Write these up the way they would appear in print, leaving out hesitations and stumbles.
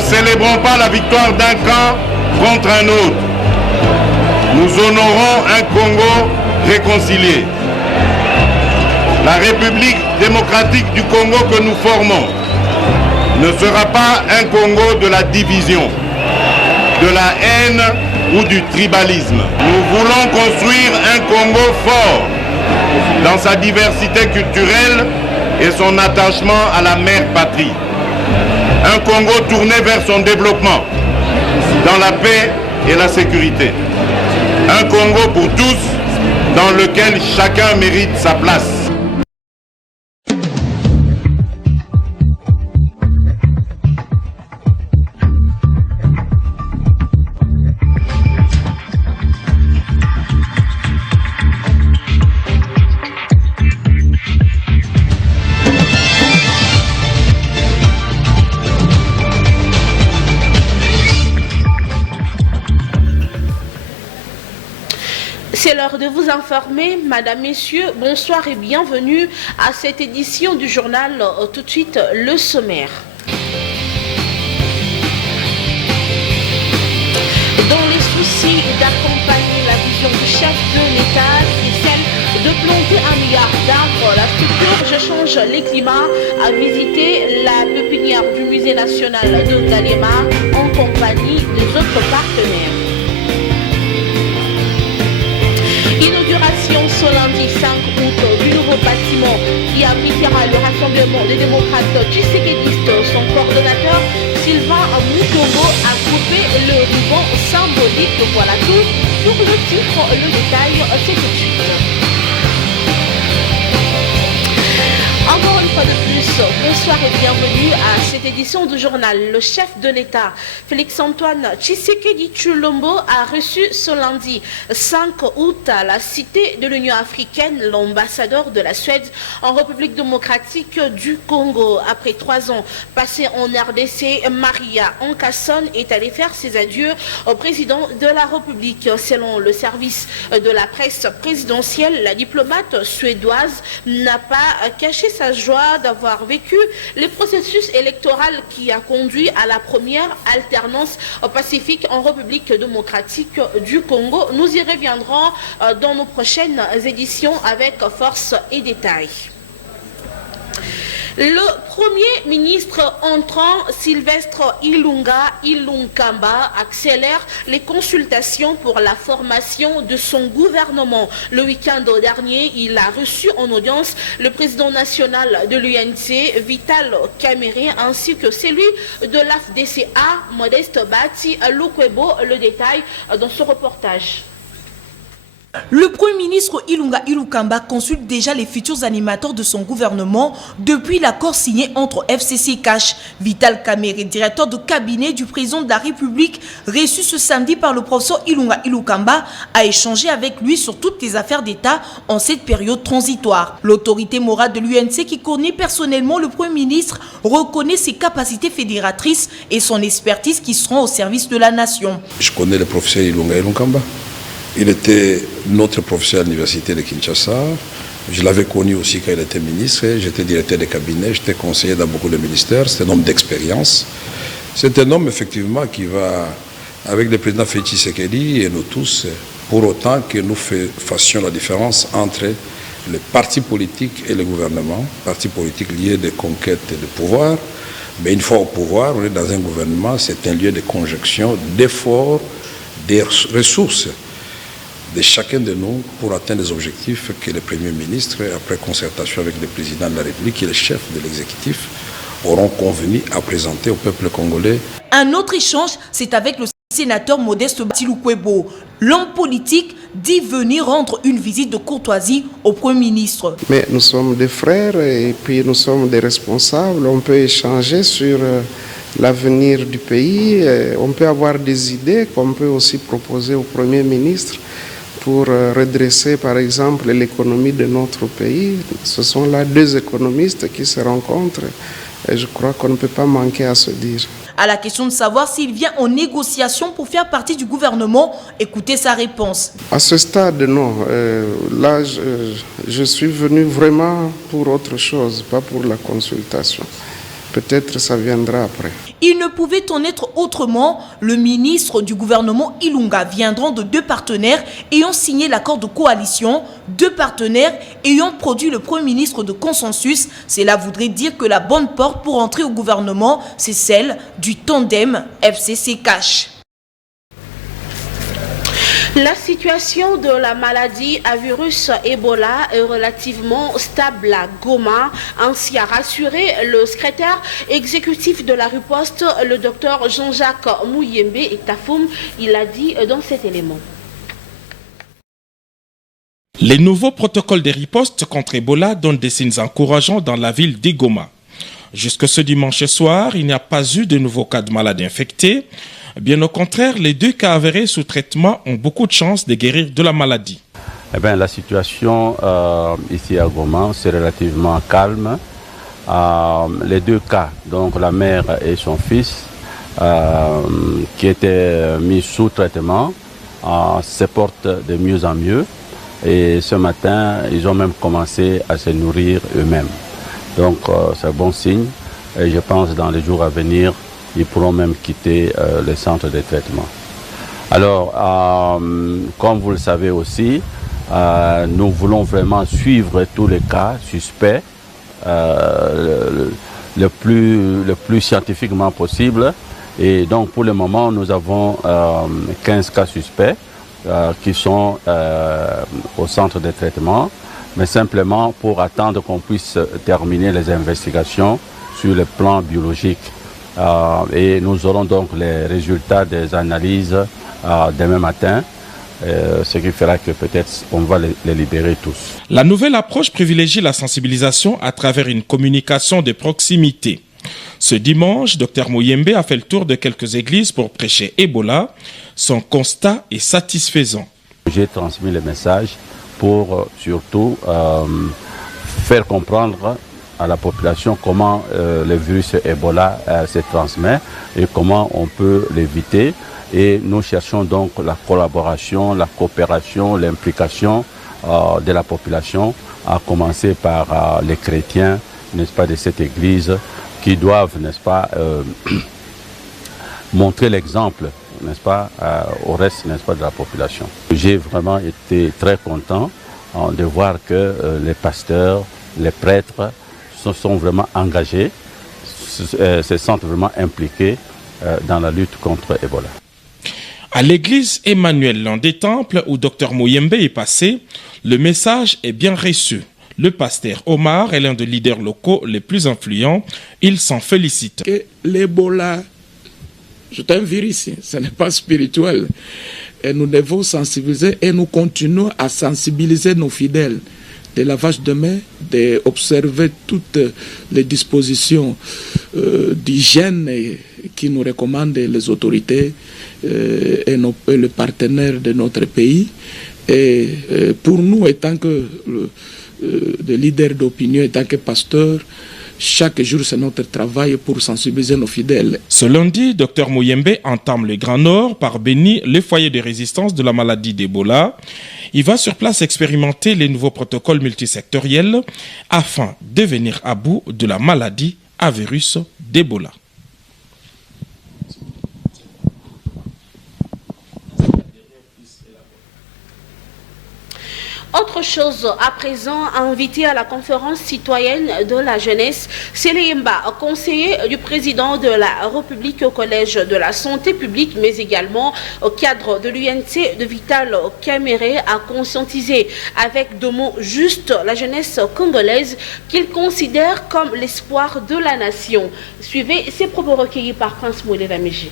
ne célébrons pas la victoire d'un camp contre un autre. Nous honorons un Congo réconcilié. La République démocratique du Congo que nous formons ne sera pas un Congo de la division, de la haine ou du tribalisme. Nous voulons construire un Congo fort dans sa diversité culturelle et son attachement à la mère patrie. Un Congo tourné vers son développement, dans la paix et la sécurité. Un Congo pour tous, dans lequel chacun mérite sa place. C'est l'heure de vous informer, Madame, Messieurs, bonsoir et bienvenue à cette édition du journal. Tout de suite, le sommaire. Dans les soucis d'accompagner la vision du chef de l'État, c'est celle de planter 1 milliard d'arbres. La structure Je change les climats a visité la pépinière du musée national de Galema en compagnie des autres partenaires. Inauguration ce lundi 5 août du nouveau bâtiment qui abritera le rassemblement des démocrates tshisekediistes. Son coordonnateur Sylvain Mutombo a coupé le ruban symbolique. Voilà tout pour le titre, le détail, c'est tout de suite. Encore une fois de plus, bonsoir et bienvenue à cette édition du journal. Le chef de l'État, Félix-Antoine Tshisekedi Tshilombo, a reçu ce lundi 5 août à la Cité de l'Union africaine l'ambassadeur de la Suède en République démocratique du Congo. Après 3 ans passés en RDC, Maria Ankasson est allée faire ses adieux au président de la République. Selon le service de la presse présidentielle, la diplomate suédoise n'a pas caché sa joie d'avoir vécu le processus électoral qui a conduit à la première alternance pacifique en République démocratique du Congo. Nous y reviendrons dans nos prochaines éditions avec force et détails. Le Premier ministre entrant, Sylvestre Ilunkamba, accélère les consultations pour la formation de son gouvernement. Le week-end dernier, il a reçu en audience le président national de l'UNC, Vital Kamerhe, ainsi que celui de l'AFDCA, Modeste Bati Lukwebo. Le détail dans ce reportage. Le Premier ministre Ilunga Ilunkamba consulte déjà les futurs animateurs de son gouvernement depuis l'accord signé entre FCC et Cash. Vital Kamerhe, directeur de cabinet du président de la République, reçu ce samedi par le professeur Ilunga Ilunkamba, a échangé avec lui sur toutes les affaires d'État en cette période transitoire. L'autorité morale de l'UNC, qui connaît personnellement le Premier ministre, reconnaît ses capacités fédératrices et son expertise qui seront au service de la nation. Je connais le professeur Ilunga Ilunkamba. Il était notre professeur à l'université de Kinshasa. Je l'avais connu aussi quand il était ministre. J'étais directeur de cabinet, j'étais conseiller dans beaucoup de ministères. C'est un homme d'expérience. C'est un homme effectivement qui va, avec le président Félix Tshisekedi et nous tous, pour autant que nous fassions la différence entre le parti politique et le gouvernement. Parti politique lié de conquête de pouvoir. Mais une fois au pouvoir, on est dans un gouvernement, c'est un lieu de conjonction, d'efforts, des ressources de chacun de nous pour atteindre les objectifs que le Premier ministre, après concertation avec le président de la République et le chef de l'exécutif, auront convenu à présenter au peuple congolais. Un autre échange, c'est avec le sénateur Modeste Bati Lukwebo. L'homme politique dit venir rendre une visite de courtoisie au Premier ministre. Mais nous sommes des frères et puis nous sommes des responsables. On peut échanger sur l'avenir du pays. On peut avoir des idées qu'on peut aussi proposer au Premier ministre pour redresser par exemple l'économie de notre pays. Ce sont là 2 économistes qui se rencontrent et je crois qu'on ne peut pas manquer à se dire. À la question de savoir s'il vient en négociation pour faire partie du gouvernement, écoutez sa réponse. À ce stade, non. Là, je suis venu vraiment pour autre chose, pas pour la consultation. peut-être ça viendra après. Il ne pouvait en être autrement. Le ministre du gouvernement Ilunga viendront de 2 partenaires ayant signé l'accord de coalition, 2 partenaires ayant produit le Premier ministre de consensus. Cela voudrait dire que la bonne porte pour entrer au gouvernement, c'est celle du tandem FCC Cash. La situation de la maladie à virus Ebola est relativement stable à Goma, ainsi a rassuré le secrétaire exécutif de la riposte, le docteur Jean-Jacques Mouyembe et Tafoum. Il a dit dans cet élément. Les nouveaux protocoles de riposte contre Ebola donnent des signes encourageants dans la ville d'Igoma. Jusque ce dimanche soir, il n'y a pas eu de nouveaux cas de malades infectés. Bien au contraire, les 2 cas avérés sous traitement ont beaucoup de chances de guérir de la maladie. Eh bien, la situation ici à Goma, c'est relativement calme. Les 2 cas, donc la mère et son fils, qui étaient mis sous traitement, se portent de mieux en mieux. Et ce matin, ils ont même commencé à se nourrir eux-mêmes. Donc, c'est un bon signe. Et je pense que dans les jours à venir, ils pourront même quitter les centres de traitement. Alors, comme vous le savez aussi, nous voulons vraiment suivre tous les cas suspects le plus scientifiquement possible. Et donc, pour le moment, nous avons 15 cas suspects qui sont au centre de traitement, mais simplement pour attendre qu'on puisse terminer les investigations sur le plan biologique. Et nous aurons donc les résultats des analyses demain matin, ce qui fera que peut-être on va les libérer tous. La nouvelle approche privilégie la sensibilisation à travers une communication de proximité. Ce dimanche, Dr Mouyembe a fait le tour de quelques églises pour prêcher Ebola. Son constat est satisfaisant. J'ai transmis le message pour surtout faire comprendre à la population comment le virus Ebola se transmet et comment on peut l'éviter. Et nous cherchons donc la collaboration, la coopération, l'implication de la population, à commencer par les chrétiens, n'est-ce pas, de cette église, qui doivent, n'est-ce pas, montrer l'exemple, n'est-ce pas, au reste, n'est-ce pas, de la population. J'ai vraiment été très content de voir que les pasteurs, les prêtres se sont vraiment engagés, se sentent vraiment impliqués dans la lutte contre Ebola. À l'église Emmanuel Landé Temple, où Dr Mouyembe est passé, le message est bien reçu. Le pasteur Omar est l'un des leaders locaux les plus influents. Il s'en félicite. L'Ebola, c'est un virus, ce n'est pas spirituel. Et nous devons sensibiliser et nous continuons à sensibiliser nos fidèles. De lavage de mains, d'observer toutes les dispositions d'hygiène qui nous recommandent les autorités et les partenaires de notre pays. Et pour nous, étant que des leaders d'opinion, étant que pasteurs, chaque jour, c'est notre travail pour sensibiliser nos fidèles. Ce lundi, Dr Mouyembe entame le Grand Nord par Béni, le foyer de résistance de la maladie d'Ebola. Il va sur place expérimenter les nouveaux protocoles multisectoriels afin de venir à bout de la maladie à virus d'Ebola. Autre chose, à présent, invité à la conférence citoyenne de la jeunesse, Sele Yemba, conseiller du président de la République au Collège de la Santé publique, mais également au cadre de l'UNC de Vital Kamere, a conscientisé avec deux mots justes la jeunesse congolaise qu'il considère comme l'espoir de la nation. Suivez ces propos recueillis par Prince Moulé Ramiji.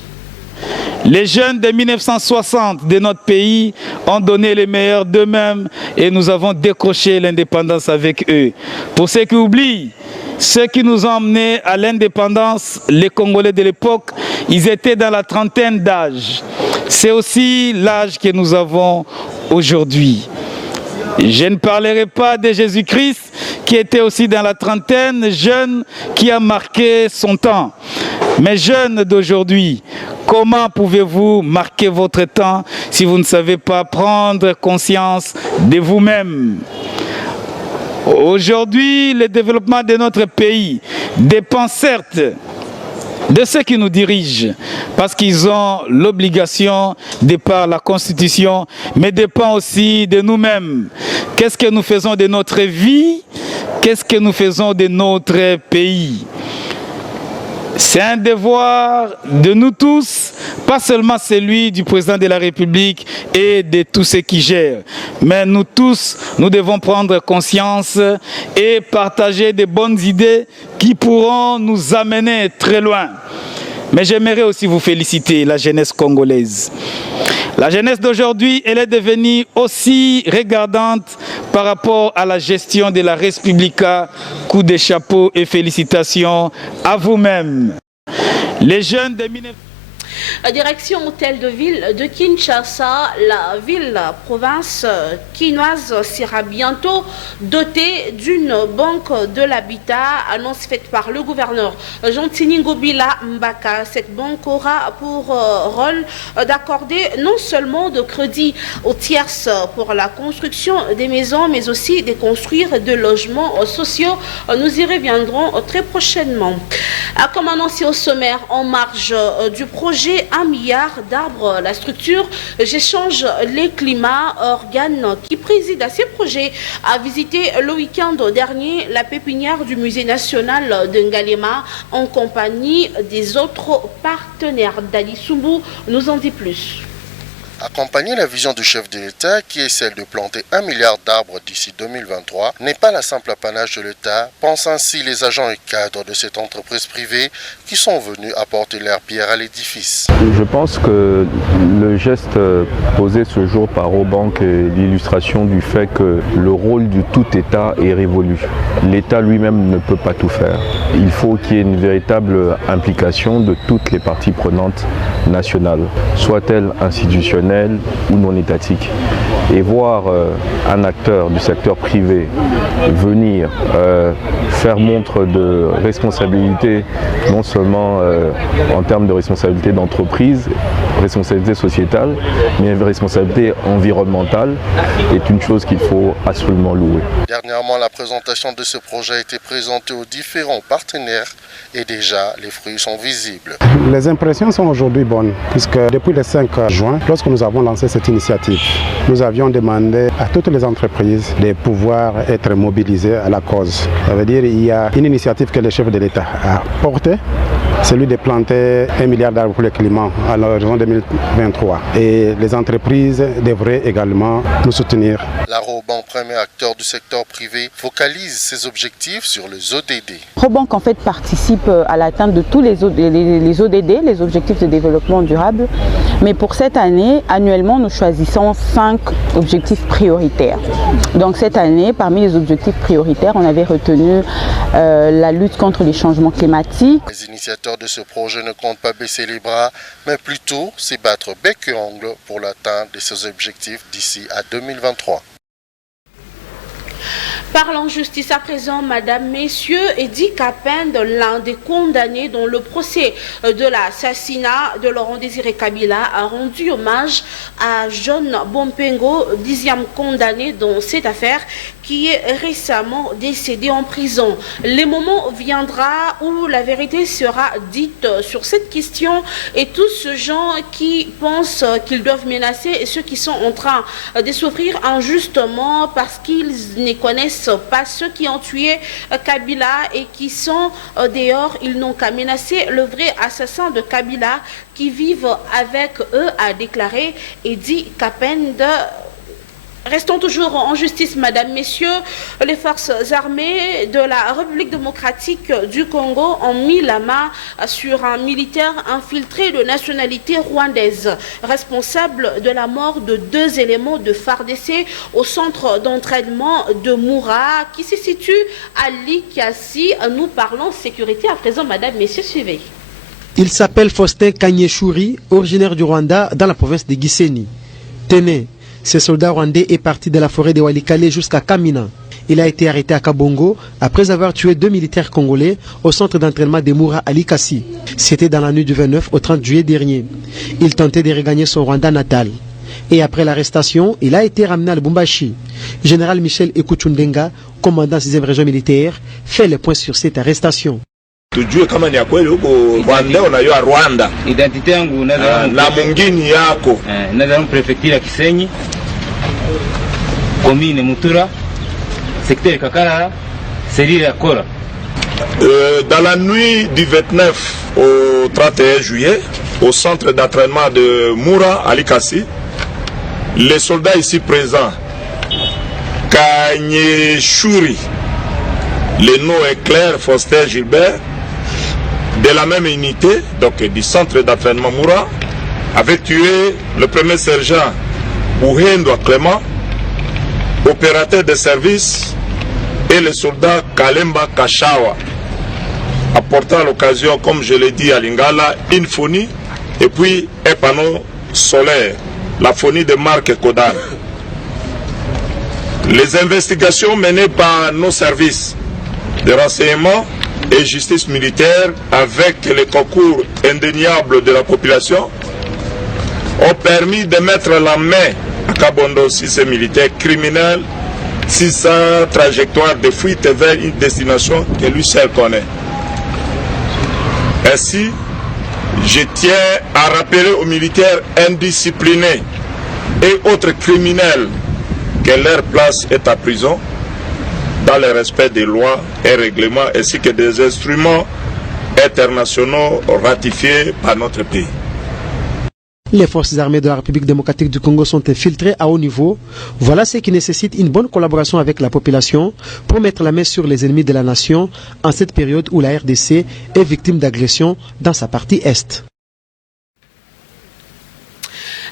Les jeunes de 1960 de notre pays ont donné le meilleur d'eux-mêmes et nous avons décroché l'indépendance avec eux. Pour ceux qui oublient, ceux qui nous ont emmenés à l'indépendance, les Congolais de l'époque, ils étaient dans la trentaine d'âge. C'est aussi l'âge que nous avons aujourd'hui. Je ne parlerai pas de Jésus-Christ qui était aussi dans la trentaine, jeune, qui a marqué son temps. Mais jeunes d'aujourd'hui, comment pouvez-vous marquer votre temps si vous ne savez pas prendre conscience de vous-même? Aujourd'hui, le développement de notre pays dépend certes de ceux qui nous dirigent, parce qu'ils ont l'obligation de par la Constitution, mais dépend aussi de nous-mêmes. Qu'est-ce que nous faisons de notre vie? Qu'est-ce que nous faisons de notre pays? C'est un devoir de nous tous, pas seulement celui du président de la République et de tous ceux qui gèrent, mais nous tous, nous devons prendre conscience et partager de bonnes idées qui pourront nous amener très loin. Mais j'aimerais aussi vous féliciter, la jeunesse congolaise. La jeunesse d'aujourd'hui, elle est devenue aussi regardante par rapport à la gestion de la Respublica. Coup de chapeau et félicitations à vous-même. Les jeunes de 19... Direction hôtel de ville de Kinshasa, la ville-province quinoise sera bientôt dotée d'une banque de l'habitat, annonce faite par le gouverneur Jean-Tini Ngobila Mbaka. Cette banque aura pour rôle d'accorder non seulement de crédits aux tierces pour la construction des maisons, mais aussi de construire des logements sociaux. Nous y reviendrons très prochainement. Comme annoncé au sommaire, en marge du projet 1 milliard d'arbres, la structure J'échange les climats, organe qui préside à ces projets, a visité le week-end dernier la pépinière du musée national de Ngalema en compagnie des autres partenaires. Dali Sumbu nous en dit plus. Accompagner la vision du chef de l'État, qui est celle de planter 1 milliard d'arbres d'ici 2023, n'est pas la simple apanage de l'État, pensent ainsi les agents et cadres de cette entreprise privée qui sont venus apporter leur pierre à l'édifice. Je pense que le geste posé ce jour par Obank est l'illustration du fait que le rôle du tout État est révolu. L'État lui-même ne peut pas tout faire. Il faut qu'il y ait une véritable implication de toutes les parties prenantes nationales, soient-elles institutionnelles ou non étatiques. Et voir un acteur du secteur privé venir faire montre de responsabilité, non seulement en termes de responsabilité d'entreprise, responsabilité sociétale, mais responsabilité environnementale, est une chose qu'il faut absolument louer. Dernièrement, la présentation de ce projet a été présentée aux différents partenaires et déjà les fruits sont visibles. Les impressions sont aujourd'hui bonnes, puisque depuis le 5 juin, lorsque nous avons lancé cette initiative, nous avions demandé à toutes les entreprises de pouvoir être mobilisées à la cause. Ça veut dire qu'il y a une initiative que le chef de l'État a portée, celui de planter 1 milliard d'arbres pour le climat à l'horizon 2023. Et les entreprises devraient également nous soutenir. La Robank, premier acteur du secteur privé, focalise ses objectifs sur les ODD. Robank en fait participe à l'atteinte de tous les ODD, les objectifs de développement durable. Mais pour cette année, annuellement, nous choisissons 5 objectifs prioritaires. Donc cette année, parmi les objectifs prioritaires, on avait retenu la lutte contre les changements climatiques. Les initiateurs de ce projet ne comptent pas baisser les bras, mais plutôt s'y battre bec et ongle pour l'atteinte de ces objectifs d'ici à 2023. Parlons justice à présent, madame, messieurs, Eddy Kapend, l'un des condamnés dans le procès de l'assassinat de Laurent Désiré Kabila, a rendu hommage à John Bompengo, 10e condamné dans cette affaire, qui est récemment décédé en prison. Le moment viendra où la vérité sera dite sur cette question et tous ceux gens qui pensent qu'ils doivent menacer ceux qui sont en train de souffrir injustement parce qu'ils ne connaissent pas ceux qui ont tué Kabila et qui sont dehors, ils n'ont qu'à menacer le vrai assassin de Kabila qui vivent avec eux, a déclaré Eddy Kapend. Restons toujours en justice, madame, messieurs. Les forces armées de la République démocratique du Congo ont mis la main sur un militaire infiltré de nationalité rwandaise, responsable de la mort de 2 éléments de FARDC au centre d'entraînement de Moura, qui se situe à Likasi. Nous parlons sécurité à présent, madame, messieurs, suivez. Il s'appelle Faustin Kanyeshuri, originaire du Rwanda, dans la province de Gisenyi. Tenez, ce soldat rwandais est parti de la forêt de Walikale jusqu'à Kamina. Il a été arrêté à Kabongo après avoir tué 2 militaires congolais au centre d'entraînement de Moura à Likasi. C'était dans la nuit du 29 au 30 juillet dernier. Il tentait de regagner son Rwanda natal. Et après l'arrestation, il a été ramené à Lubumbashi. Général Michel Ekuchundenga, commandant 6e région militaire, fait le point sur cette arrestation. Tujue kama ni ya kweli huko Rwanda unajua Rwanda. Identity yangu na mwingine yako. Naweza prefecture ya Kisenyi, commune Mutura, secteur Kakara, série ya Kora. Dans la nuit du 29 au 31 juillet, au centre d'entraînement de Moura, à Likasi, les soldats ici présents, Kanyeshuri, le nom est clair, Foster Gilbert, de la même unité, donc du centre d'entraînement Moura, avait tué le premier sergent Bouhendo Clément, opérateur de service, et le soldat Kalemba Kashawa, apportant à l'occasion, comme je l'ai dit à Lingala, une phonie et puis un panneau solaire, la phonie de marque Kodak. Les investigations menées par nos services de renseignement et justice militaire avec le concours indéniable de la population ont permis de mettre la main à Kabondo si ces militaires criminels, si sa trajectoire de fuite vers une destination que lui seul connaît. Ainsi, je tiens à rappeler aux militaires indisciplinés et autres criminels que leur place est à prison dans le respect des lois et règlements ainsi que des instruments internationaux ratifiés par notre pays. Les forces armées de la République démocratique du Congo sont infiltrées à haut niveau. Voilà ce qui nécessite une bonne collaboration avec la population pour mettre la main sur les ennemis de la nation en cette période où la RDC est victime d'agressions dans sa partie est.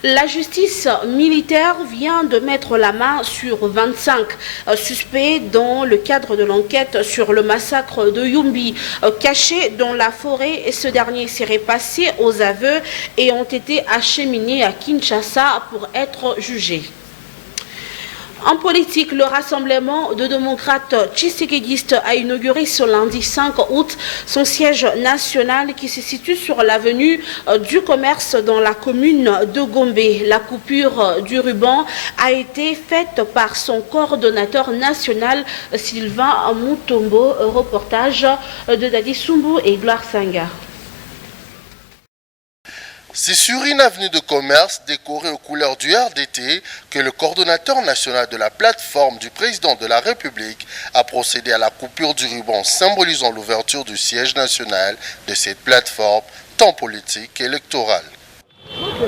La justice militaire vient de mettre la main sur 25 suspects dans le cadre de l'enquête sur le massacre de Yumbi, cachés dans la forêt. Et ce dernier serait passé aux aveux et ont été acheminés à Kinshasa pour être jugés. En politique, le rassemblement de démocrates tshisekediistes a inauguré ce lundi 5 août son siège national qui se situe sur l'avenue du commerce dans la commune de Gombe. La coupure du ruban a été faite par son coordonnateur national Sylvain Mutombo. Reportage de Dadi Sumbu et Gloire Sanga. C'est sur une avenue de commerce décorée aux couleurs du RDT que le coordonnateur national de la plateforme du président de la République a procédé à la coupure du ruban symbolisant l'ouverture du siège national de cette plateforme, tant politique qu'électorale.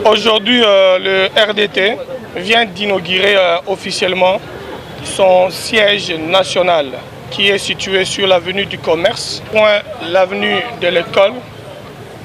Aujourd'hui, le RDT vient d'inaugurer officiellement son siège national qui est situé sur l'avenue du commerce, point l'avenue de l'école,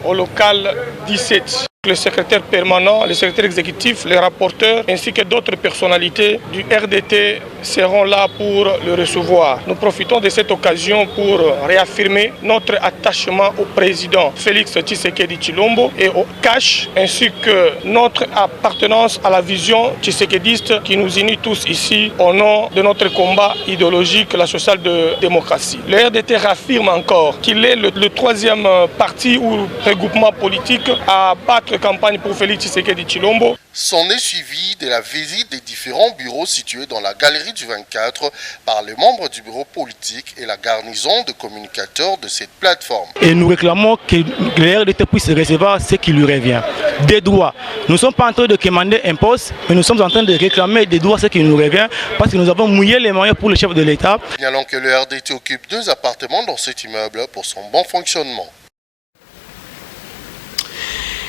au local 17. Le secrétaire permanent, le secrétaire exécutif, les rapporteurs ainsi que d'autres personnalités du RDT seront là pour le recevoir. Nous profitons de cette occasion pour réaffirmer notre attachement au président Félix Tshisekedi Tshilombo et au CASH ainsi que notre appartenance à la vision tshisekediste qui nous unit tous ici au nom de notre combat idéologique, la social-démocratie. Le RDT réaffirme encore qu'il est le troisième parti ou regroupement politique à battre campagne pour Félix Tshisekedi Tshilombo. S'en est suivi de la visite des différents bureaux situés dans la galerie du 24 par les membres du bureau politique et la garnison de communicateurs de cette plateforme. Et nous réclamons que le RDT puisse recevoir ce qui lui revient, des droits. Nous ne sommes pas en train de commander un poste, mais nous sommes en train de réclamer des droits, ce qui nous revient, parce que nous avons mouillé les moyens pour le chef de l'État. Signalons que le RDT occupe 2 appartements dans cet immeuble pour son bon fonctionnement.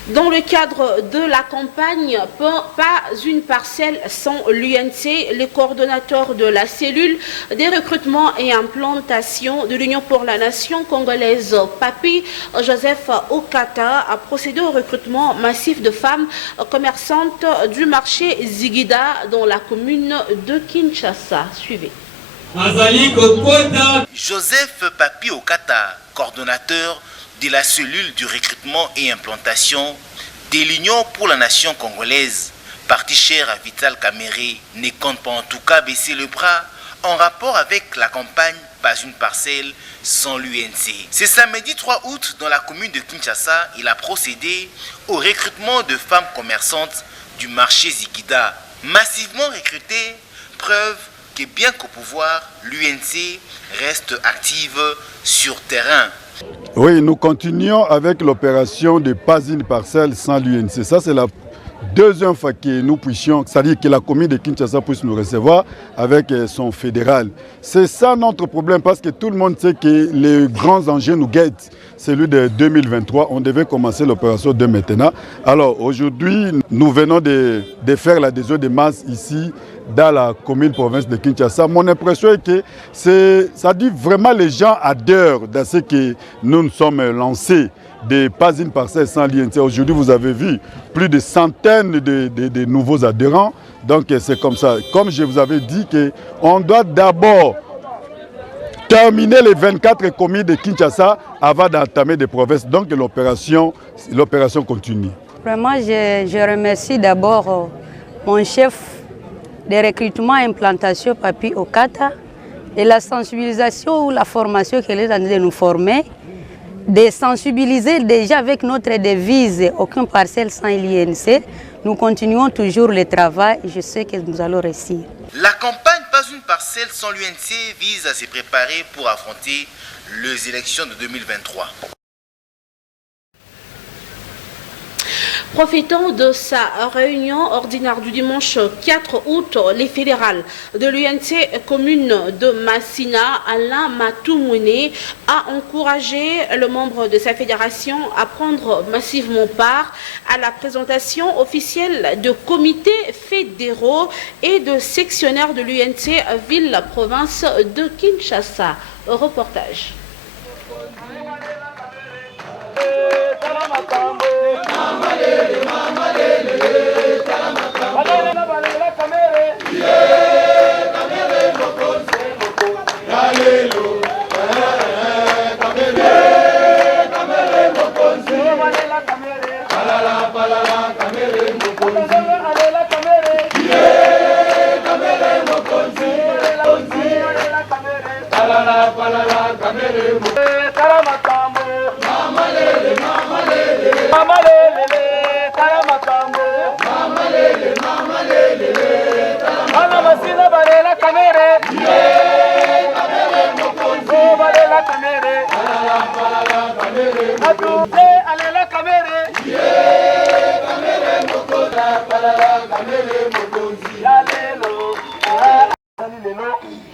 Dans le cadre de la campagne Pas une parcelle sans l'UNC, les coordonnateurs de la cellule des recrutements et implantations de l'Union pour la nation congolaise, Papi Joseph Okata, a procédé au recrutement massif de femmes commerçantes du marché Zigida dans la commune de Kinshasa. Suivez. Joseph Papi Okata, coordonnateur de la cellule du recrutement et implantation de l'Union pour la nation congolaise, parti cher à Vital Kamerhe, ne compte pas en tout cas baisser le bras en rapport avec la campagne Pas une parcelle sans l'UNC. Ce samedi 3 août, dans la commune de Kinshasa, il a procédé au recrutement de femmes commerçantes du marché Zigida, massivement recrutées, preuve que bien qu'au pouvoir, l'UNC reste active sur terrain. Oui, nous continuons avec l'opération de pas une parcelle sans l'UNC. Ça, c'est la deuxième fois que nous puissions, c'est-à-dire que la commune de Kinshasa puisse nous recevoir avec son fédéral. C'est ça notre problème parce que tout le monde sait que les grands enjeux nous guettent. Celui de 2023, on devait commencer l'opération de maintenant. Alors aujourd'hui, nous venons de faire l'adhésion de masse ici dans la commune province de Kinshasa. Mon impression est que ça dit vraiment les gens adhèrent dans ce que nous sommes lancés. De pas une parcelle sans l'INC. Aujourd'hui, vous avez vu plus de centaines de nouveaux adhérents. Donc, c'est comme ça. Comme je vous avais dit, on doit d'abord terminer les 24 communes de Kinshasa avant d'entamer des provinces. Donc, l'opération continue. Vraiment, je remercie d'abord mon chef de recrutement et implantation, Papi Okata, et la sensibilisation ou la formation qu'il est en train de nous former. De sensibiliser déjà avec notre devise « Aucune parcelle sans l'INC ». Nous continuons toujours le travail et je sais que nous allons réussir. La campagne « Pas une parcelle sans l'UNC » vise à se préparer pour affronter les élections de 2023. Profitant de sa réunion ordinaire du dimanche 4 août, les fédérales de l'UNC commune de Massina, Alain Matoumouné, a encouragé le membre de sa fédération à prendre massivement part à la présentation officielle de comités fédéraux et de sectionnaires de l'UNC ville-province de Kinshasa. Reportage.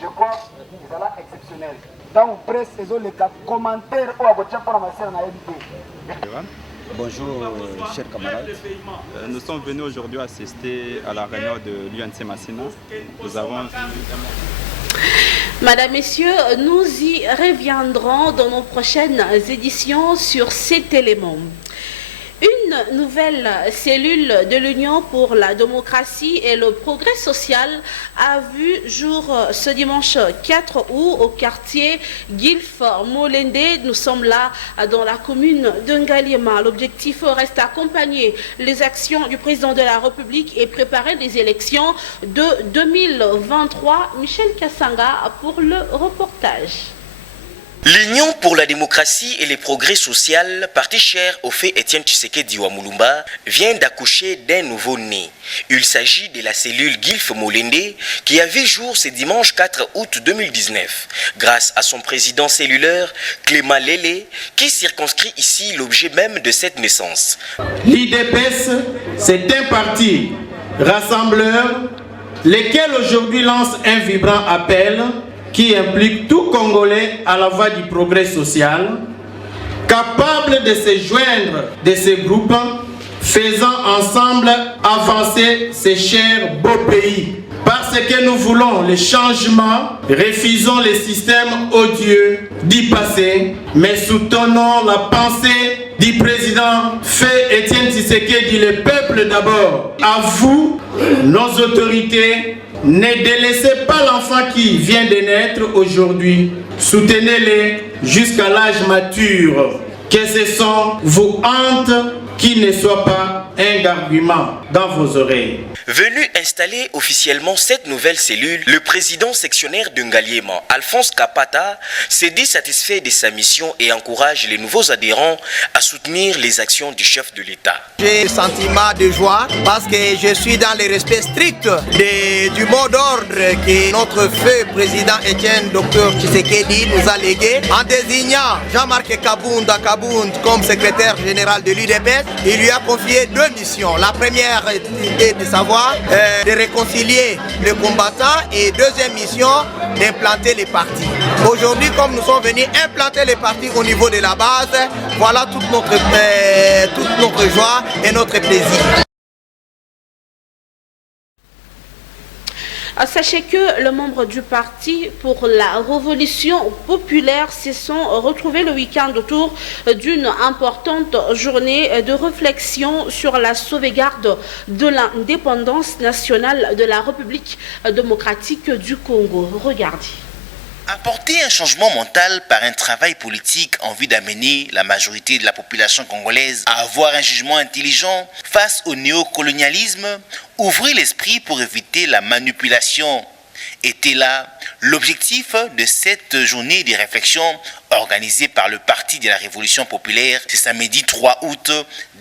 Je crois que c'est là exceptionnel. Dans presse, ils ont les commentaires ou à votre chef pour la Bonjour, chers camarades. Nous sommes venus aujourd'hui assister à la réunion de l'UNC Massina. Nous avons vu... Madame, Messieurs, nous y reviendrons dans nos prochaines éditions sur cet élément. Une nouvelle cellule de l'Union pour la démocratie et le progrès social a vu jour ce dimanche 4 août au quartier Gilf Molende. Nous sommes là dans la commune de Ngaliema. L'objectif reste d'accompagner les actions du président de la République et préparer les élections de 2023. Michel Kassanga pour le reportage. L'Union pour la démocratie et les progrès social, parti cher au fait Étienne Tshisekedi Wamulumba, vient d'accoucher d'un nouveau-né. Il s'agit de la cellule Gilf Molende qui a vu jour ce dimanche 4 août 2019, grâce à son président cellulaire Clément Lélé, qui circonscrit ici l'objet même de cette naissance. L'IDPS, c'est un parti rassembleur, lequel aujourd'hui lance un vibrant appel qui implique tout Congolais à la voie du progrès social, capable de se joindre de ces groupes, faisant ensemble avancer ce cher beau pays. Parce que nous voulons le changement, refusons les systèmes odieux du passé, mais soutenons la pensée du président fait Étienne Tshisekedi, le peuple d'abord. À vous, nos autorités, ne délaissez pas l'enfant qui vient de naître aujourd'hui. Soutenez-les jusqu'à l'âge mature. que ce son vous hante, qu'il ne soit pas un argument dans vos oreilles. Venu installer officiellement cette nouvelle cellule, le président sectionnaire de Ngaliema, Alphonse Kapata, s'est dit satisfait de sa mission et encourage les nouveaux adhérents à soutenir les actions du chef de l'État. J'ai un sentiment de joie parce que je suis dans le respect strict du mot d'ordre que notre feu président Etienne Dr Tshisekedi nous a légué en désignant Jean-Marc Kabound comme secrétaire général de l'UDPS. Il lui a confié 2 missions. La première était de savoir de réconcilier les combattants et deuxième mission d'implanter les partis. Aujourd'hui, comme nous sommes venus implanter les partis au niveau de la base, voilà toute notre joie et notre plaisir. Sachez que le membre du Parti pour la Révolution populaire se sont retrouvés le week-end autour d'une importante journée de réflexion sur la sauvegarde de l'indépendance nationale de la République démocratique du Congo. Regardez. Apporter un changement mental par un travail politique en vue d'amener la majorité de la population congolaise à avoir un jugement intelligent face au néocolonialisme, ouvrir l'esprit pour éviter la manipulation, était là l'objectif de cette journée de réflexion organisée par le Parti de la Révolution populaire ce samedi 3 août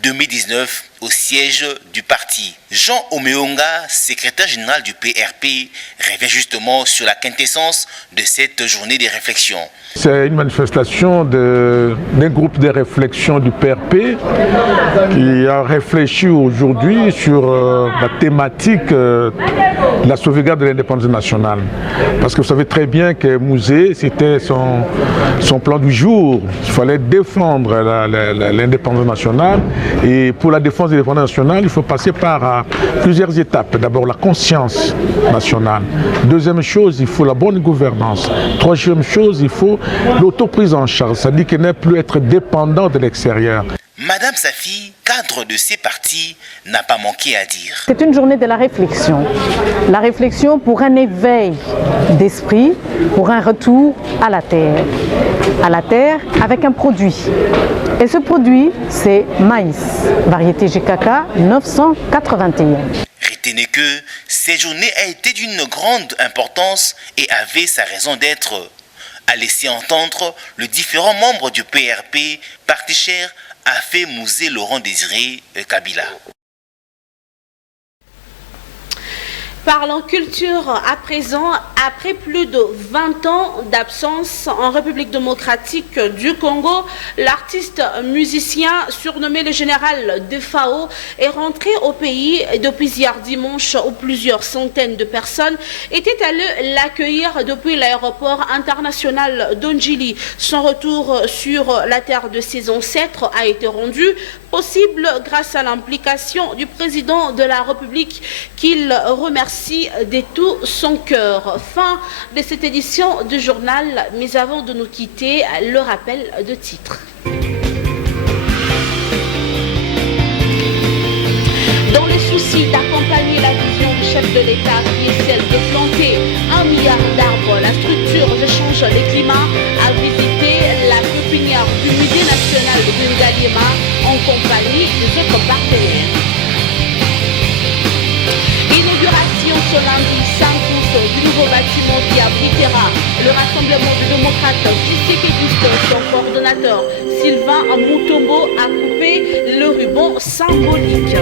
2019 au siège du parti. Jean Omeonga, secrétaire général du PRP, revient justement sur la quintessence de cette journée de réflexion. C'est une manifestation d'un groupe de réflexion du PRP qui a réfléchi aujourd'hui sur la thématique de la sauvegarde de l'indépendance nationale. Parce que vous savez très bien que Mouzé, c'était son plan du jour. Il fallait défendre l'indépendance nationale. Et pour la défense de l'indépendance nationale, il faut passer par plusieurs étapes. D'abord, la conscience nationale. Deuxième chose, il faut la bonne gouvernance. Troisième chose, il faut l'autoprise en charge. C'est-à-dire qu'il n'est plus être dépendant de l'extérieur. Madame Safi, cadre de ces partis, n'a pas manqué à dire. C'est une journée de la réflexion pour un éveil d'esprit, pour un retour à la terre avec un produit. Et ce produit, c'est maïs, variété GKK 981. Retenez que cette journée a été d'une grande importance et avait sa raison d'être, à laisser entendre le différents membres du PRP, parti cher, a fait Mouzé Laurent Désiré Kabila. Parlons culture à présent. Après plus de 20 ans d'absence en République démocratique du Congo, l'artiste musicien surnommé le général de FAO est rentré au pays depuis hier dimanche où plusieurs centaines de personnes étaient allées l'accueillir depuis l'aéroport international d'Ondjili. Son retour sur la terre de ses ancêtres a été rendu possible grâce à l'implication du président de la République qu'il remercie de tout son cœur. Fin de cette édition du journal, mais avant de nous quitter, le rappel de titre. Dans le souci d'accompagner la vision du chef de l'État qui est celle de planter 1 milliard d'arbres, la structure Je change le climat a visité la pépinière du musée national de Ngaliema en compagnie de ses partenaires. Inauguration ce lundi 5 août du nouveau bâtiment qui abritera le rassemblement des démocrates Tshisekedi. Son coordonnateur Sylvain Moutombo a coupé le ruban symbolique.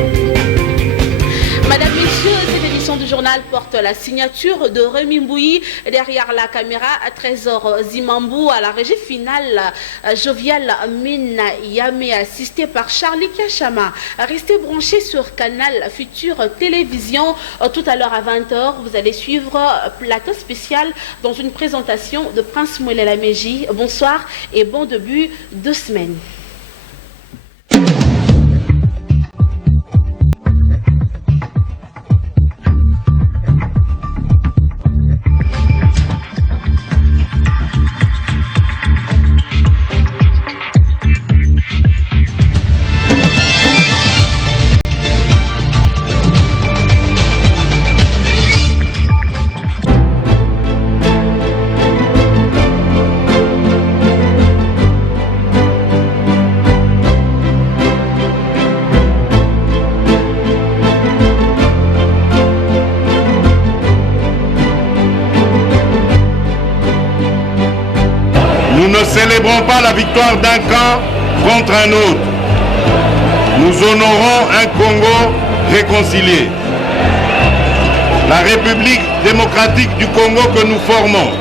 Madame, Messieurs, cette édition du journal porte la signature de Rémi Mbouyi. Derrière la caméra, Trésor Zimambou, à la régie finale, Jovial Mina Yame, assisté par Charlie Kachama. Restez branchés sur Canal Futur Télévision. Tout à l'heure à 20h, vous allez suivre plateau spécial dans une présentation de Prince Mouelela Meji. Bonsoir et bon début de semaine. Nous ne célébrons pas la victoire d'un camp contre un autre. Nous honorons un Congo réconcilié. La République démocratique du Congo que nous formons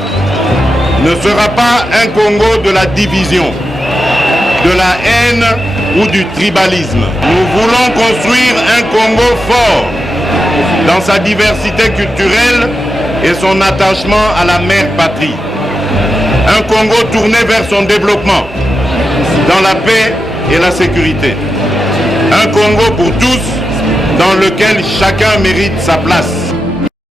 ne sera pas un Congo de la division, de la haine ou du tribalisme. Nous voulons construire un Congo fort dans sa diversité culturelle et son attachement à la mère patrie. Un Congo tourné vers son développement, dans la paix et la sécurité. Un Congo pour tous, dans lequel chacun mérite sa place.